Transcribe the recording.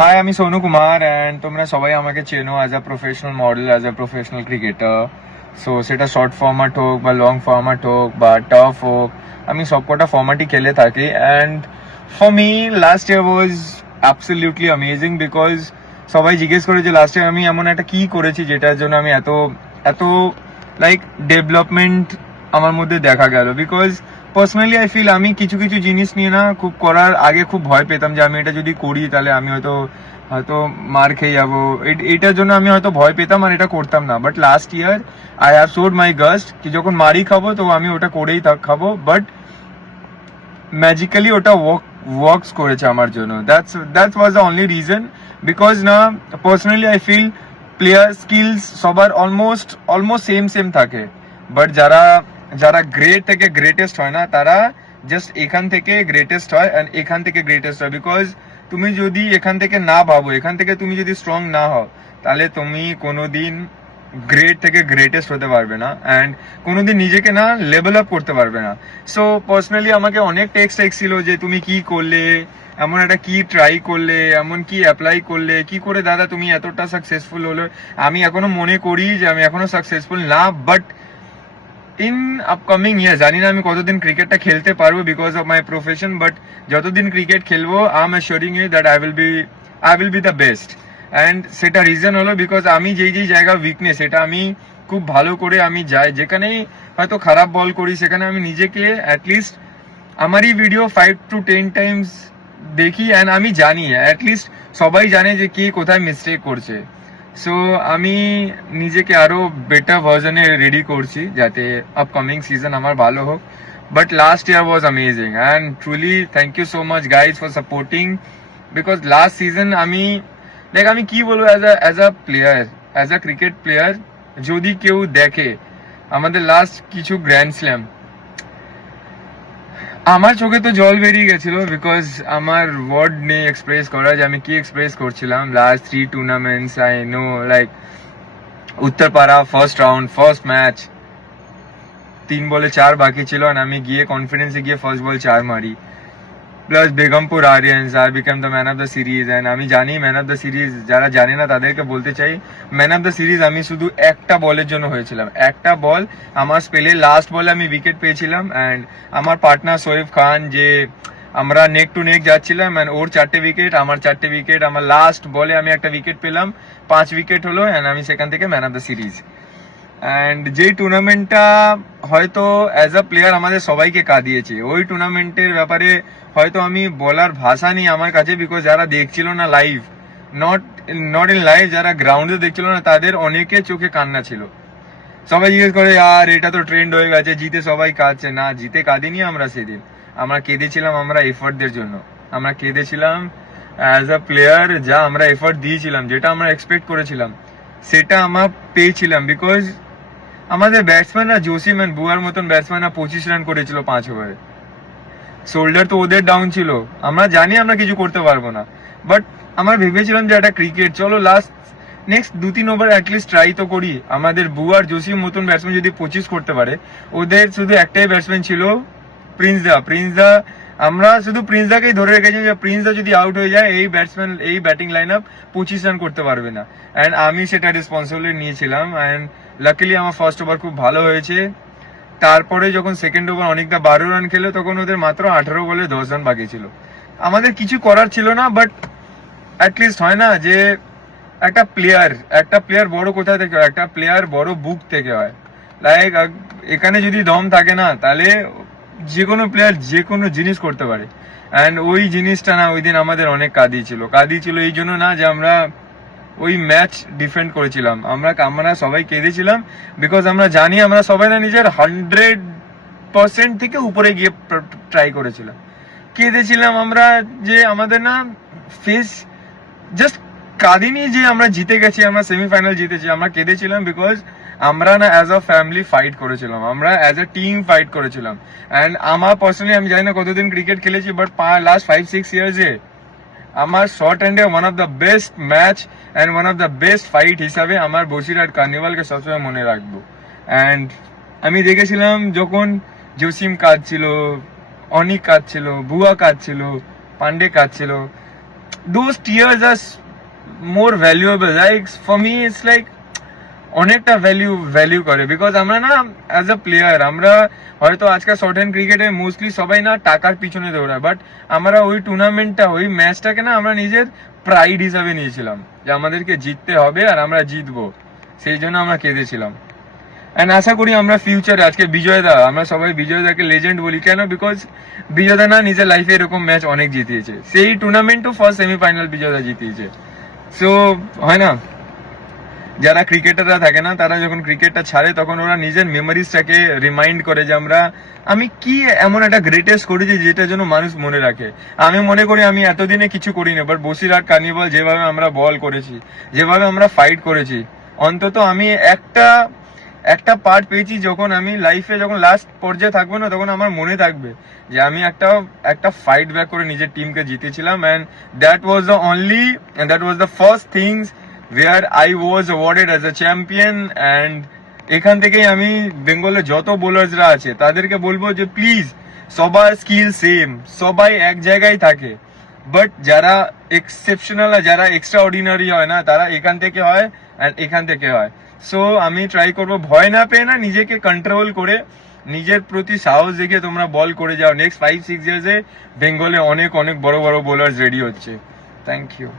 High, আমি Sonu Kumar and তোমরা সবাই আমাকে চেনো as a professional model, as a professional cricketer. So সেটা শর্ট ফর্ম্যাট হোক বা লং ফর্ম্যাট হোক বা টাফ হোক, আমি সবকটা ফর্ম্যাটই খেলে থাকি। And for me last year was absolutely amazing because সবাই জিজ্ঞেস করে যে লাস্ট ইয়ার আমি এমন একটা কি করেছি যেটার জন্য আমি এত এত লাইক ডেভেলপমেন্ট আমার মধ্যে দেখা গেল। বিকজ পার্সোনালি আই ফিল আমি কিছু কিছু জিনিস নিয়ে না খুব করার আগে খুব ভয় পেতাম যে আমি এটা যদি করি তাহলে আমি হয়তো হয়তো মার খেয়ে যাবো। এটার জন্য আমি হয়তো ভয় পেতাম আর এটা করতাম না। But last year I have showed my গাস্ট কি যখন মারি খাবো তো আমি ওটা করেই খাবো। বাট ম্যাজিক্যালি ওটা ওয়ার্কস করেছে আমার জন্য। That's was the only reason. Because না personally I feel player skills সবার অলমোস্ট সেম থাকে। বাট যারা যারা গ্রেট থেকে গ্রেটেস্ট হয় না তারা জাস্ট এখান থেকে গ্রেটেস্ট হয় অ্যান্ড এখান থেকে গ্রেটেস্ট হয়। বিকজ তুমি যদি এখান থেকে না ভাবো, এখান থেকে তুমি যদি স্ট্রং না হও, তাহলে তুমি কোনোদিন গ্রেট থেকে গ্রেটেস্ট হতে পারবে না অ্যান্ড কোনোদিন নিজেকে না লেভেল আপ করতে পারবে না। সো পার্সোনালি আমাকে অনেক টেক্সট এসেছিল যে তুমি কি করলে, এমন একটা কি ট্রাই করলে, এমন কি অ্যাপ্লাই করলে, কি করে দাদা তুমি এতটা সাকসেসফুল হলো। আমি এখনো মনে করি যে আমি এখনো সাকসেসফুল না, বাট ইন আপকামিং ইয়ার জানি না আমি কতদিন ক্রিকেটটা খেলতে পারবো because of my profession. But যতদিন ক্রিকেট খেলবো I am assuring you that I will be the best. And সেটা রিজন হলো বিকজ আমি যেই জায়গা উইকনেস এটা আমি খুব ভালো করে আমি যাই, যেখানেই হয়তো খারাপ বল করি সেখানে আমি নিজেকে অ্যাটলিস্ট আমারই ভিডিও 5 to 10 টাইমস দেখি অ্যান্ড আমি জানি অ্যাটলিস্ট সবাই জানে যে কে কোথায় মিস্টেক করছে। সো আমি নিজেকে আরো বেটার ভার্জনে রেডি করছি যাতে আপকামিং সিজন আমার ভালো হোক। But last year was amazing and truly thank you so much guys for supporting. Because last season আমি আমি কি বলবো as a player, as a cricket player, যদি কেউ দেখে আমাদের লাস্ট কিছু গ্র্যান্ড স্ল্যাম, আমার চোখে তো জল বেরিয়ে গেছিল। বিকজ আমার ওয়ার্ড নেই এক্সপ্রেস করা যে আমি কি এক্সপ্রেস করছিলাম। Last 3 tournaments I know like Uttarpara first round first match 3 বলে 4 বাকি ছিল আর আমি গিয়ে কনফিডেন্সে গিয়ে ফার্স্ট বল 4 মারি। Plus Begumpur Aryans I became the man of the series. And আমি জানি ম্যান অফ দ্য সিরিজ, যারা জানে না তাদেরকে বলতে চাই ম্যান অফ দ্য সিরিজ আমি শুধু একটা বলের জন্য হয়েছিলাম। একটা বল আমার স্পেলে লাস্ট বলে আমি উইকেট পেয়েছিলাম অ্যান্ড আমার পার্টনার সোয়েব খান যে আমরা নেক টু নেক যাচ্ছিলাম অ্যান্ড ওর 4টে উইকেট আমার 4টে উইকেট, আমার লাস্ট বলে আমি একটা উইকেট পেলাম, 5 উইকেট হলো অ্যান্ড আমি সেখান থেকে man of the series. And যে টুর্নামেন্টটা হয়তো অ্যাজ আ প্লেয়ার আমাদের সবাইকে কাঁদিয়েছে, ওই টুর্নামেন্টের ব্যাপারে হয়তো আমি বলার ভাষা নেই আমার কাছে। বিকজ যারা দেখছিল না লাইভ, নট ইন লাইভ, যারা গ্রাউন্ডে দেখছিল না তাদের অনেকের চোখে কান্না ছিল। সবাই জিজ্ঞেস করে আর এটা তো ট্রেন্ড হয়ে গেছে, জিতে সবাই কাঁদছে। না, জিতে কাঁদিনি আমরা সেদিন, আমরা কেঁদেছিলাম আমরা এফার্টদের জন্য। আমরা কেঁদেছিলাম অ্যাজ আ প্লেয়ার, যা আমরা এফার্ট দিয়েছিলাম, যেটা আমরা এক্সপেক্ট করেছিলাম সেটা আমরা পেয়েছিলাম। বিকজ আমাদের ব্যাটসম্যানরা জোসিম অ্যান্ড বুয়ার মতন ব্যাটসম্যানরা 25 রান করেছিল 5 ওভারে। শোল্ডার তো ওদের ডাউন ছিল, আমরা জানি আমরা কিছু করতে পারবো না। বাট আমরা ভেবেছিলাম যে একটা ক্রিকেট চলো last next 2-3 over at least try তো করি। আমাদের বুয়ার জোসিম মতন ব্যাটসম্যান যদি 25 করতে পারে, ওদের শুধু একটাই ব্যাটসম্যান ছিল প্রিন্স দা। আমরা শুধু প্রিন্স দাকেই ধরে রেখেছি যে প্রিন্স দা যদি আউট হয়ে যায় এই ব্যাটসম্যান এই ব্যাটিং লাইন আপ 25 রান করতে পারবে না। অ্যান্ড আমি সেটা রেসপন্সিবিলিটি নিয়েছিলাম অ্যান্ড লাকিলি আমার ফার্স্ট ওভার খুব ভালো হয়েছে। তারপরে যখন সেকেন্ড ওভার অনেকটা 12 রান খেলে তখন ওদের মাত্র 18 বলে 10 রান বাকি ছিল। আমাদের কিছু করার ছিল না। বাট অ্যাটলিস্ট হয় না যে একটা প্লেয়ার বড় কোথায় থেকে হয়, একটা প্লেয়ার বড় বুক থেকে হয়। লাইক এখানে যদি দম থাকে না তাহলে যে কোনো প্লেয়ার যে কোনো জিনিস করতে পারে। অ্যান্ড ওই জিনিসটা না ওই দিন আমাদের অনেক কাঁদিয়েছিল এই জন্য না যে আমরা ওই ম্যাচ ডিফেন্ড করেছিলাম, আমরা সবাই কেঁদেছিলাম। বিকজ আমরা জানি আমরা সবাই না নিজের 100% থেকে উপরে গিয়ে ট্রাই করেছিলাম। কেঁদেছিলাম আমরা যে আমাদের না ফেস জাস্ট কাঁদিনি যে আমরা জিতে গেছি, আমরা সেমিফাইনাল জিতেছি, আমরা কেঁদেছিলাম বিকজ আমরা না অ্যাজ আ ফ্যামিলি ফাইট করেছিলাম, আমরা অ্যাজ আ টিম ফাইট করেছিলাম। অ্যান্ড আমার পার্সোনালি আমি জানি না কতদিন ক্রিকেট খেলেছি, বাট লাস্ট 5-6 ইয়ার্সে আমার শর্ট হ্যান্ডে one of the best match and one of the best fight হিসাবে আমার বসিরহাট কার্নিভালকে সবসময় মনে রাখবো। অ্যান্ড আমি দেখেছিলাম যখন জসিম কাঁদছিল, অনিক কাঁদছিল, বুয়া কাঁদছিল, পান্ডে কাঁদছিল, those tears are more valuable. Like for me, it's like অনেকটা ভ্যালু করে, বিকজ আমরা না অ্যাজ আ প্লেয়ার, আমরা হয়তো আজকাল শর্ট হ্যান্ড ক্রিকেটে মোস্টলি সবাই না টাকার পিছনে দৌড়ায়, বাট আমরা ওই টুর্নামেন্টটা, ওই ম্যাচটাকে না আমরা নিজের প্রাইড হিসাবে নিয়েছিলাম যে আমাদেরকে জিততে হবে আর আমরা জিতবো, সেই জন্য আমরা কেঁদেছিলাম। অ্যান্ড আশা করি আমরা ফিউচারে, আজকে বিজয়দা, আমরা সবাই বিজয়দাকে লেজেন্ড বলি কেন, বিকজ বিজয়দা না নিজের লাইফে এরকম ম্যাচ অনেক জিতিয়েছে, সেই টুর্নামেন্টও ফার্স্ট সেমিফাইনাল বিজয়দা জিতিয়েছে। সো হয় না, যারা ক্রিকেটাররা থাকে না, তারা যখন ক্রিকেটটা ছাড়ে তখন ওরা নিজের মেমোরিজটাকে রিমাইন্ড করে যে আমি কি এমন একটা গ্রেটেস্ট করেছি যেটার জন্য মানুষ মনে রাখে। আমি মনে করি আমি এতদিনে কিছু করিনি, বাট বসিরহাট কার্নিভাল যেভাবে আমরা বল করেছি, যেভাবে আমরা ফাইট করেছি, অন্তত আমি একটা পার্ট পেয়েছি, যখন আমি লাইফে যখন লাস্ট পর্যায়ে থাকবো না, তখন আমার মনে থাকবে যে আমি একটা ফাইট ব্যাক করে নিজের টিমকে জিতেছিলাম। And that was the first things where I was awarded as a champion. and এখান থেকেই আমি বেঙ্গলের যত বোলার্সরা আছে তাদেরকে বলবো যে প্লিজ, সবার স্কিল সেম, সবাই এক জায়গায় থাকে, বাট যারা এক্সেপশনাল, যারা এক্সট্রা অর্ডিনারি হয় না, তারা এখান থেকে হয় অ্যান্ড এখান থেকে হয়। সো আমি ট্রাই করবো ভয় না পেয়ে না, নিজেকে কন্ট্রোল করে, নিজের প্রতি সাহস দেখে তোমরা বল করে যাও। নেক্সট 5-6 ইয়ার্সে বেঙ্গলে অনেক অনেক বড় বড় বোলার্স রেডি হচ্ছে। Thank you.